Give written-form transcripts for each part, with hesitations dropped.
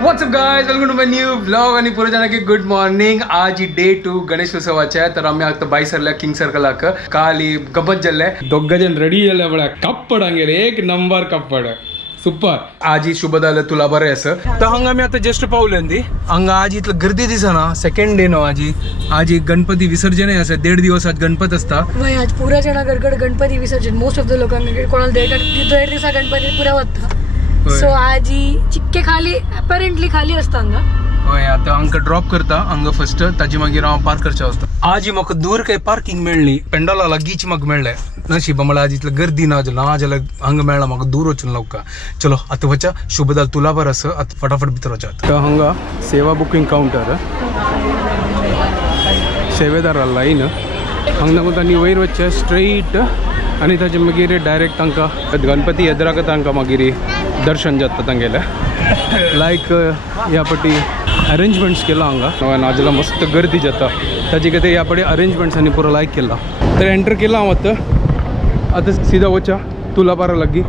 WhatsApp guys, welcome to my new vlog आणि पुरे जणांकी गुड मॉर्निंग. आज डे 2 गणेश उत्सवाचे आहे. तर आम्ही आता बाई सरला किंग सर्कल हाक काली गंमत जल्ले दोघ जण रेडी झाले बळा. कप्पड हंगेले एक नंबर कप्पड सुपर. आजी शुभ झालं तुला बरं असं. तर हंगा मी आता जस्ट पावलेंदी हंगा आज इथलं गर्दी दिसा ना. सेकंड डे नो आज गणपती विसर्जन आहे असं 1.5 दिवस आज गणपत असता. आज पुरा जना गडगड गणपती विसर्जन मोस्ट ऑफ द लोकांकडे कोणाला 1.5 दिवसा गणपती पुरा होता. सो आज चिक्के खाली अपॅरेंटली खाली असता हांगा. होय आता हांका ड्रॉप करता हांगा फर्स्ट ताजी मागीर हांव पार्क करचे असता. आज म्हाका दूर काही पार्किंग मेळ्ळी पेंडॉला लागींच म्हाका मेळ्ळें. नशीब मला आज इतलं गर्दी ना जाल्यार हांगा मेळ्ळा म्हाका दूर वचून लवका. चलो आतां वचा शुभ जाल तुला बरं असं आता फटाफट भितर वचा. तर हांगा सेवा बुकींग कावंटर सेवेदारा लायन हांगा लागून तांणी वयर वचचें स्ट्रेट आनी ताचे मागीर डायरेक्ट तांकां गणपती येद्राक तांकां मागीर दर्शन जाता तांगेलें. लायक ह्या फाटी अरेंजमेंट्स केला हांगा नाजाल्यार मस्त गर्दी जाता ताजे खातीर ह्या फाटी अरेंजमेंट्सांनी पुरो लायक केला. तर एंटर केला हांव आतां सीधा वचा तुला बारा लागीं.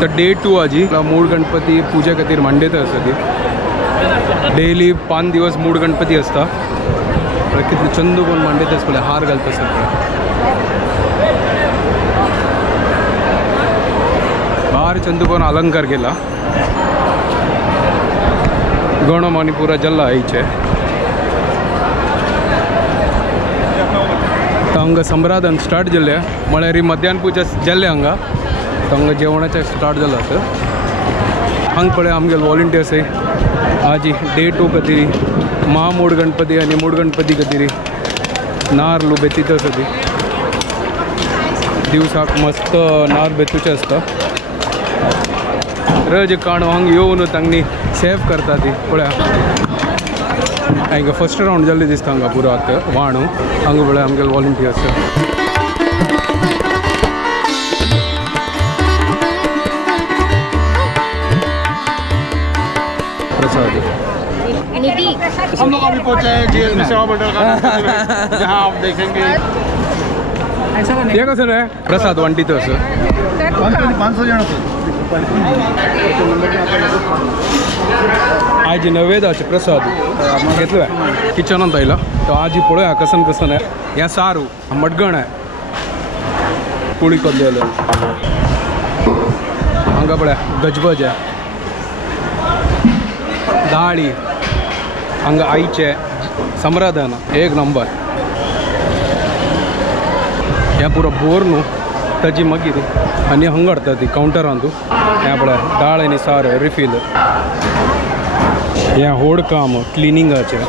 तर डे 2 आजी मूळ गणपती पूजे खातीर मांडयता आसा ती. डेली 5 दिवस मूळ गणपती असता. कितले चंदू कोण मांडयता आसता पळय हार घालता सगळे भार चंदू कोण अलंकार केला. गणम आनी पुरा जल्ला आईचे हांगा संभ्रादन स्टार्ट जाल्ले म्हळ्यार ही मध्यान पुजा जाल्ले हांगा. हांगा जेवणाचें स्टार्ट जाला आसा. हांगा पळय आमगेले वॉलंटियर्स आज डे 2 खातीर महामूड गणपती आनी मूड गणपती खातीर नार बेतीत आसा ती. दिवसाक मस्त नार बेतूचे आसता. रज काणू हांगा येवन तांणी सेव करता ती पळया. हांगा फर्स्ट रावंड जाल्ली दिसता हांगा पुरो आतां वाणू. हांगा पळय आमगेले वॉलंटियर्स हम लोग अभी पहुंचे हैं GSB सेवा मंडल का जहाँ आप देखेंगे हे कसं आहे प्रसाद वांटीत असं 500 जण आज नैवेद्याचे प्रसाद घेतलो आहे किचनात आयला. तर आज पळोवया कसन कसन आहे. ह्या सारू मडगण आहे पोळी कल्लेलं हांगा पळया गजबज आहे दाळी हांगा आईचे संभ्रादन एक नंबर. ह्या पुरो बोर न्हू ताजी मागीर आनी हांगा हाडटा ती कावंटरान तूं. ह्या पळय दाळ आनी सार रिफील. ह्या व्हड काम क्लिनिंगाचें.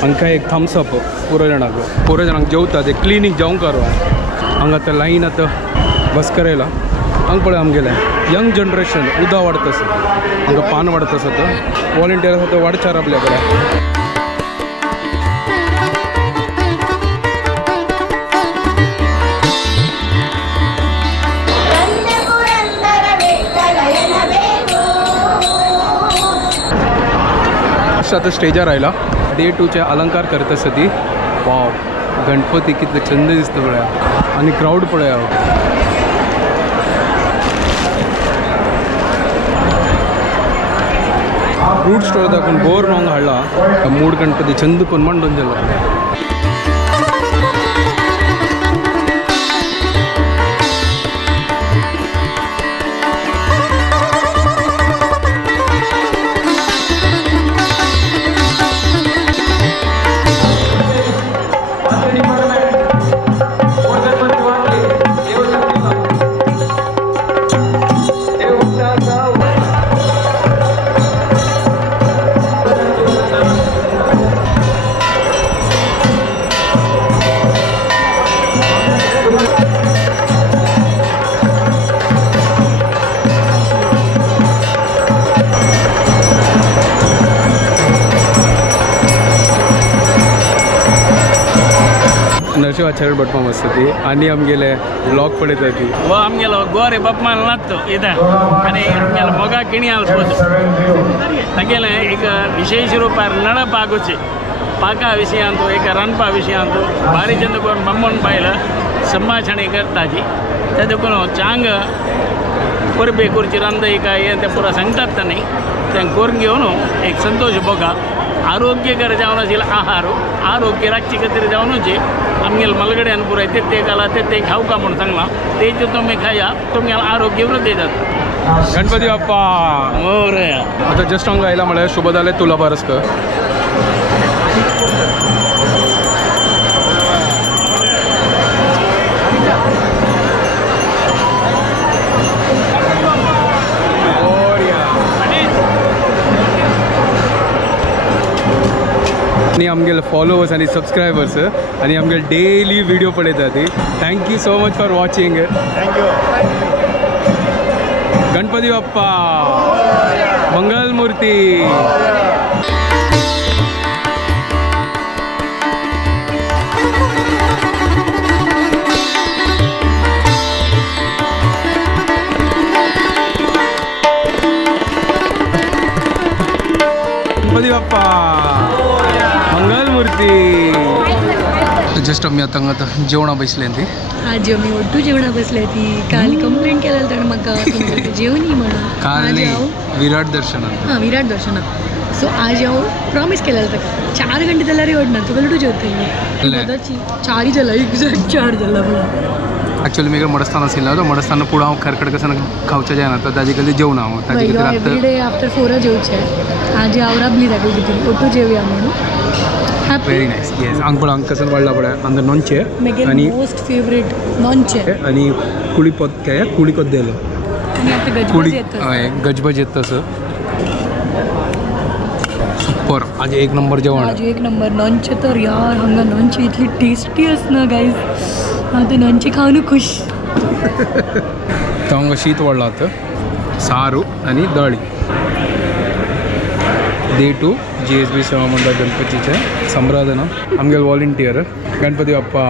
हांकां एक थम्सअप पुरो जाणांक जेवता ते क्लिनींग जेवंक हांगा ते लायन आतां बस करायला. हांगा पळय आमगेलें यंग जनरेशन उदक वाडता आसा हांगा पान वाडता आसा. तर वॉलंटियर आसा तो वाडचार आपल्या कडेन. आता स्टेजार आयला डे 2चे अलंकार करत आसा ती. वाव गणपती कितले छंद दिसता पळया आनी क्राऊड पळया. फ्रूट स्टॉल दाखवून बोर रॉंग हाडला मूड गणपती छंद पण मांडून जालो. नरशिंव आचार्य भटमा मस्ती आणि आमगेले ब्लॉग पळयता ती वो आमगेलो गोरे बाप माल नाचतो इथं आणि आमगेलो मोगा किणी आलसोದು आगेले एक विशेष रूपार नडप आगोचे पाका विषय अंतू एक रनपा विषय अंतू भारी चंद कोण बम्मन पाहिलं संभाषणे करताची त्या देखून चांग परबे कुर्ची रंद काय ते पुरा सांगतात नाही त्या करून घेऊन एक संतोष बघा आरोग्यकर जेवणाचे आहार आरोग्य राखची कतरी जेवणाचे आमगेल मलगडे पुरा ते काला ते खाऊ का म्हणून सांगला ते जे तुम्ही खाया तुम्हाला आरोग्य वृद्धी जातात गणपती बाप्पा मोरया आता जस्ट हांगा आयला म्हळ्यार शुभ जालें तुला पारसकर आणि आमगेले फॉलोवर्स आणि सबस्क्रायबर्स आणि आमगेले डेली व्हिडिओ पळयता ती thank you so much for watching Ganpati Bappa Mangalmurti Ganpati Bappa Mangalmurti just आम्ही आता जेवणा बसले ती आज आम्ही ಒಟ್ಟು जेवणा बसले ती काल कंप्लेंट केलेलं तर म्हाका जेवणी म्हणून काल विराट दर्शन हां विराट दर्शनात सो आज हांव प्रॉमिस केलेलं ताका 4 घंटे जाल्यार येवडना तुका लुटू जेवतली कदाची 4 जाला एक्झॅक्ट 4 जाला म्हणून ॲक्च्युअली मी मडस्थान आशिल्लो तो मडस्थान पुढे हांव खरकट कसं खावचें जायना तर ताजे खातीर जेवण हांव ताजे खातीर एवरी डे आफ्टर 4 जेवचे आज हांव राबली ताका कितें ಒಟ್ಟು जेवया म्हणून वेरी नायस येस हांगा पळय हांगा कसं वाडला पळय हांगा नॉनचे आणि मोस्ट फेवरेट नॉनचे आणि कुळीकोद्देलो आणि आता गजबज येतं हय गजबज येत तसं सुपर आज एक नंबर जेवण आज एक नंबर नॉनचे तर यार हांगा नॉनची इतली टेस्टी आसना गायज हांव ते नॉनची खावन खुश तो हांगा शीत वाडला आतां सारू आणि दळी डे 2 GSB सेवा मंडळ गणपतीचे संराधना आमगेल वॉलंटियर गणपती बाप्पा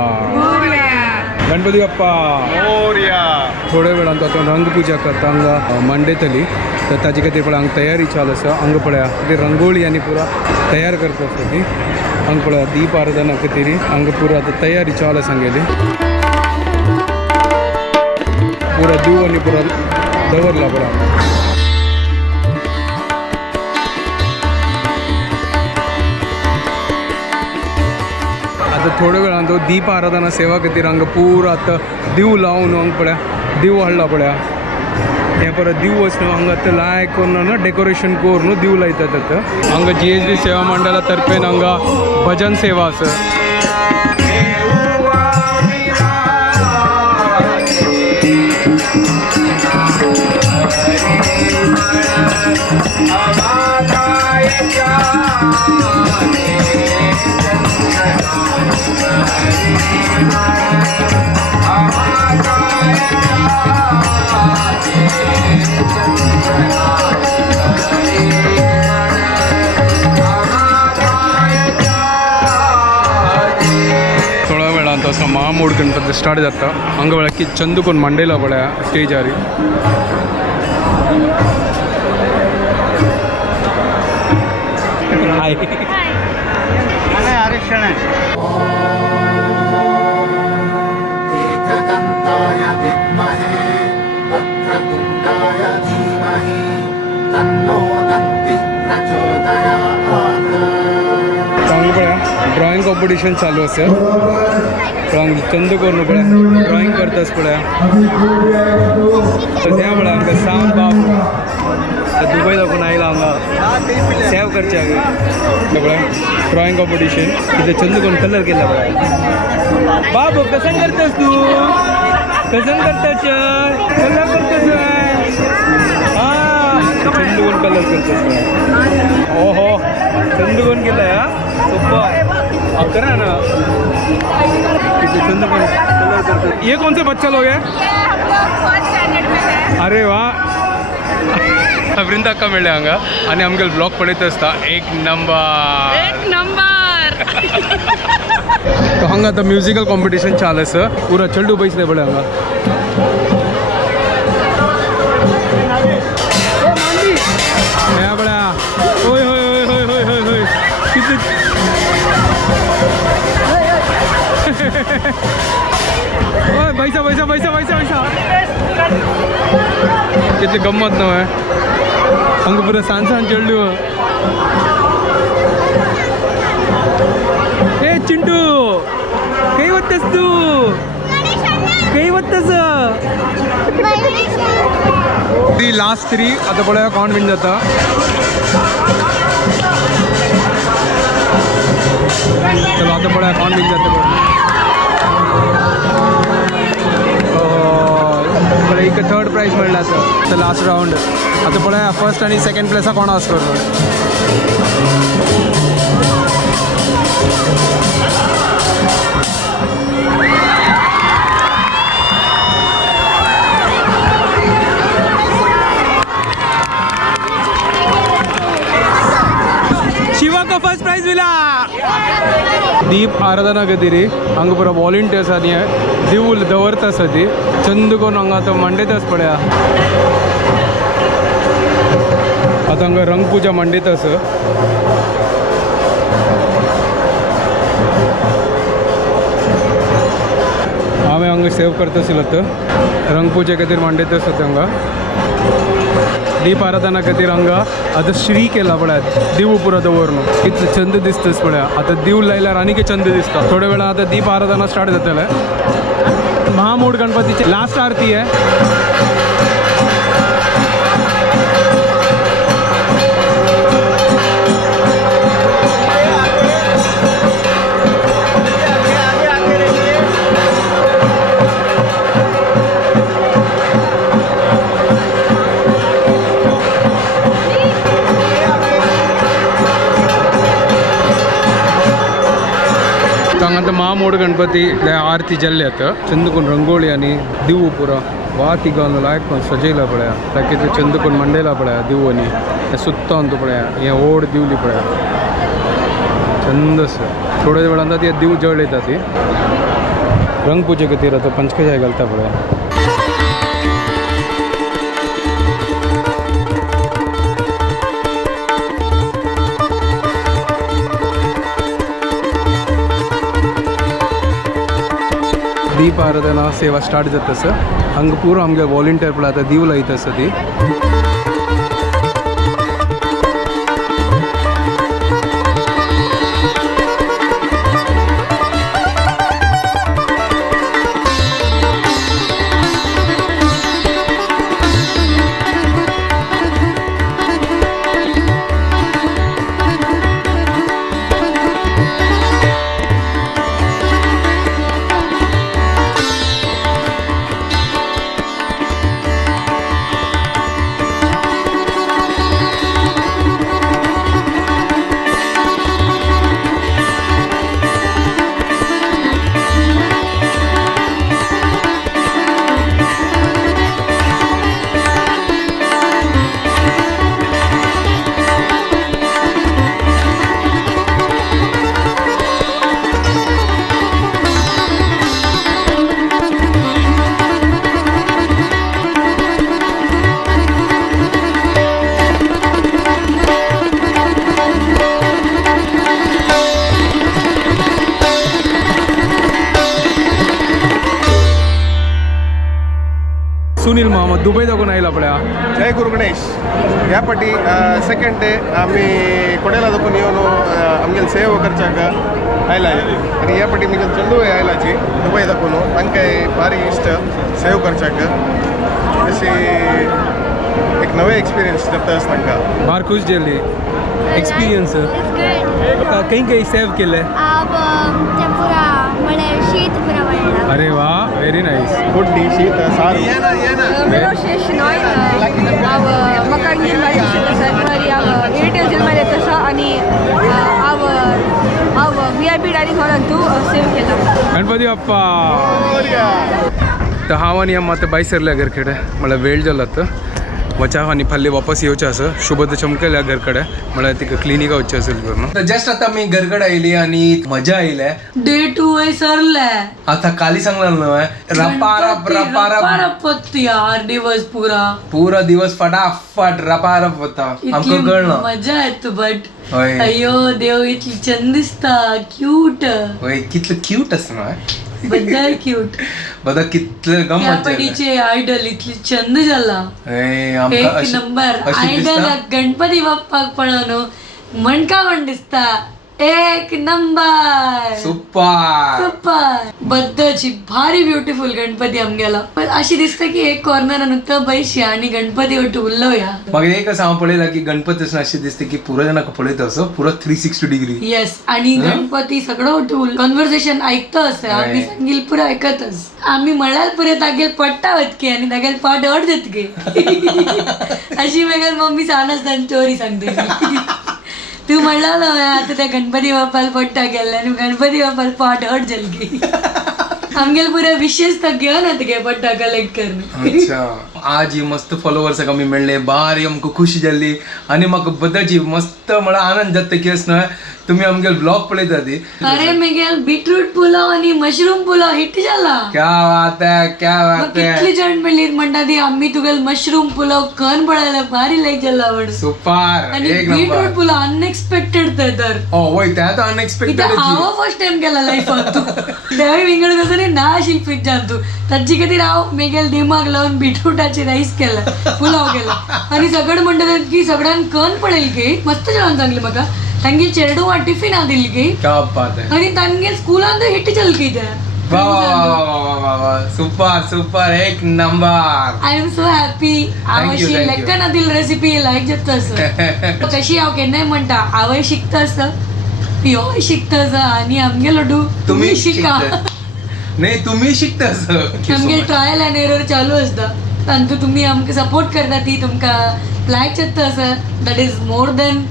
गणपती बाप्पा थोड्या वेळान तो रंगपूजा करता हांगा मांडयतली तर ताजे खातीर पळय हांगा तयारी चालू आसा हांगा पळया ती रंगोळी आनी पुरा तयार करता आसता ती हांगा पळया दीप आराधना खातीर हांगा पुरा आतां तयारी चालू आसा हांगेली पुरा दिव आनी पुरा दवरला पळय थोड्या वेळान तो दीप आराधना सेवा खातीर हांगा पुरो आतां दिव लावन हांगा पळया दिव हाडला पळया हे परत दिव वचून हांगा आतां लाय करून डेकोरेशन करून दिव लायतात आतां हांगा GSB सेवा मंडळा तर्फेन हांगा भजन सेवा आसा थोड्या वेळान तो महामूड गणपती स्टार्ट जाता हांगा पळय की चंदू कोण मांडयला पळय स्टेजार आरक्षण आहे ड्रॉइंग कॉम्पिटिशन चालू आसा चंदू करून पळय ड्रॉइंग करतास पळय त्या पळय हांगा सावन बाप दुबय दाखवून आयला हांगा सेव करचे पळय ड्रॉइंग कॉम्पिटिशन तिथे चंदू करून कलर केला पळय बाबू कसं करतास तू कसं करतास कलर करतास हां चंदू करून कलर करतास पळय ओहो चंदू करून केलाय हा सुपर करा ना चंदू करून कलर करतात ये कौन से बच्चा लोग हैं अरे वाह वृंदा अक्का मेळ्ळे हांगा आनी आमगेलो ब्लॉग पळयत आसता एक नंबर तो हांगा आतां म्युजिकल कॉम्पिटिशन चालू आसा पुरा चेडू पयसले पळय हांगा हे पळया ओ पैसा पैसा पैसा पैसा पैसा किती गंमत नव्हे हंग पुरा सांज सांज चढलो ए चिंटू काही होतेस तू काही होतेस ती लास्ट 3 आता पळया कोण विन जाता चलो आता पळया कोण विन जाता एक थर्ड प्राइज मिळला तर लास्ट राउंड आता पळया फर्स्ट आणि सेकंड प्लेस कोण असतो शिवा का फर्स्ट प्राइज मिला दीप आराधना गदिरी हंग पुरा वॉलंटियर्स आनी दिवूल दवरतास ती चंद कोण हंगा तो मंडयतास पळया आता हंगा रंगपूजा मंडयतास हांवें हंगा सेव करतासिलो रंगपूजे खातीर मंडयतास हंगा दीप आराधना खातीर हांगा आतां श्री केला पळयात दिवू पुरो दवरून कितले चंद दिसतास पळया आतां दिव लायल्यार आनीक चंद दिसता थोड्या वेळा आतां दीप आराधना स्टार्ट जातले महामूड गणपतीची लास्ट आरती आहे हांगा महामोड गणपती आरती जाल्ल्यात चंदकून रंगोळी आनी दिवू पुरो वाती घालून लायक सजयला पळया ताकी चंदकून मंडयला पळया दिवू आनी सुत्तान तूं पळया हें ओड दिवली पळया चंदस थोड्या वेळान ती दिव जळ येता ती रंगपूजे खातीर आतां पंचकजाय घालता पळया दीप आराधना सेवा स्टार्ट जातास हांगा पुरो आमगे वॉलंटियर पळय आतां दिव लायतास ती सुनील मामा दुबई दाखवून आयला पळया जय गुरु गणेश ह्या फाटी सेकंड डे आमी कोडेला दाखवून येवन आमगेले सेव करच्याक आयलाय आनी ह्या फाटी मुगेल चंदूय आयलाची दुबई दाखवून तांकां भारी इश्ट सेव करच्याक अशी एक नवे एक्सपिरियन्स जातास तांकां बार खुश जाली एक्सपिरियन्स खंय सेव केले अरे वा व्हेरी नाईस फूड शीत सारू VIP dining hall Antu save केला गणपती बाप्पा तर हांव आनी अम्मा आतां भायर सरल्या घर कडेन म्हळ्यार वेळ जाला तर वचा आनी फाल्यां वापस येवचें आसा शुभ चमकल्या घर कडेन म्हळ्यार तिका क्लिनिका वचचें आसलें करून जस्ट आतां आमी घर कडेन आयली आनी मजा आयल्या डे 2 सरले आता काली सांगला न्हय रपारप यार दिवस पूरा दिवस फटाफट रपारप वता आमकां कळना मजा येता बट होय अयो देव इतली छंद दिसता क्यूट होय कितलं क्यूट आसा न्हय बद्दल क्यूट बघा कितले या गंमत पडीचे आयडल इतली छंद झाला एक नंबर आयडल गणपती बाप्पाक पळवनो म्हणका म्हण दिसता एक नंबर सुपर सुपर बद्दची भारी ब्युटिफुल गणपती आमगेला पण अशी दिसता की एक कॉर्नर नुकतं बैशी आणि गणपती वटू उरलोया मग एक सांग पळयला की गणपती अशी दिसते की पुरो जणांका पळयत असं पुरो 360 डिग्री येस आणि गणपती सगळं वटू कॉन्व्हर्सेशन ऐकत असं आम्ही सांगील पुरं ऐकतच आम्ही म्हणाल पुरे तागेल पट्टा वतके आणि तागेल पाठ अड देतके अशी वेगळ मम्मी सांगच स्टोरी सांगते तू म्हणला ना आता त्या गणपती बाप्पाला पट्टा गेला आणि गणपती बाप्पाला पाठ हट जलगी आमगेल पुऱ्या विशेष तर घेऊन येते गे पट्टा कलेक्ट करणे अच्छा आज ही मस्त फॉलोवर्स आमी मेळ्ळे भारी आमकां खुशी जाल्ली आनी म्हाका बद्दलची मस्त मला आनंद जाता की असं तुम्ही आमगे ब्लॉग पळयता ती अरे मेगेल बीटरूट पुलाव आणि मशरूम पुलाव हिट झाला क्या बात है क्या बात है कितली जण म्हणली म्हणटा ती आम्ही तुगेल मशरूम पुलाव खन पळायला भारी लाईक झाला आवड सुपर आणि एक बीटरूट नंबर पुलाव अनएक्सपेक्टेड तर ओ वय त्या तर इथं अनएक्सपेक्टेड हांव फर्स्ट टाइम केला लाईफात तू त्यावेळी विंगड कसं नाही ना शिल्पीक जाण तू ताची खातीर हांव मेगेल दिमाग लावून बीटरूटाचे राईस केला पुलाव केला आणि सगळं म्हणतात की सगळ्यांक कन पडेल की मस्त जेवण सांगली म्हाका तांगे चेडू वा टिफिन आ दिली की क्या बात है आणि तांगे स्कूलान तर हिट चल की त्या वाह वाह वाह वाह वाह सुपर सुपर एक number I am so happy हांव Thank you, अशी thank you. लेखन आदिल रेसिपी लायक जाता असं कशी हांव केन्नाय म्हणटा हांवय शिकता असं पियोय शिकता असं आणि आमगे लडू तुम्ही शिका नाही तुम्ही शिकता असं आमगे ट्रायल अँड एरर चालू असता तांतू तुम्ही आमकां सपोर्ट करता ती तुमकां लायक जाता असं that is more than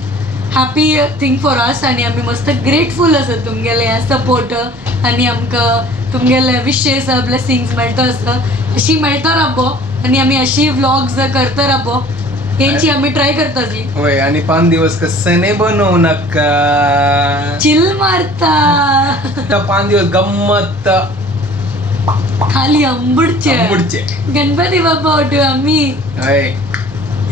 happy thing for us आणि आम्ही मस्त ग्रेटफुल असत तुमगेले ह्या सपोर्ट आणि आमकां तुमगेले विशेस ब्लेसिंग्स मेळटा असतं अशी मेळटा राबो आणि आम्ही अशी व्लॉग्स करता राबो यांची आम्ही ट्राय करताची होय आणि 5 दिवस कसने बनवू नका चिल मारता 5 दिवस गंमत खाली अंबुडचे अंबुडचे गणपती बाप्पा वाटू आम्ही होय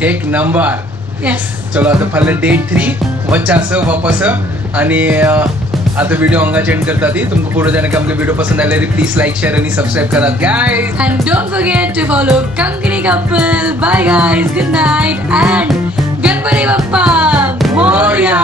एक नंबर येस चलो आता फाल्यां डे 3 वच्चा असं वापस आणि आता व्हिडिओ हांगा एंड करता ती तुमकां पुरो जाणांक आमचो व्हिडिओ पसंद आयल्यार प्लीज लाईक शेअर आणि सबस्क्राईब करा guys and don't forget to follow Kankani Couple. Bye guys, good night and Ganpati Bappa Moria.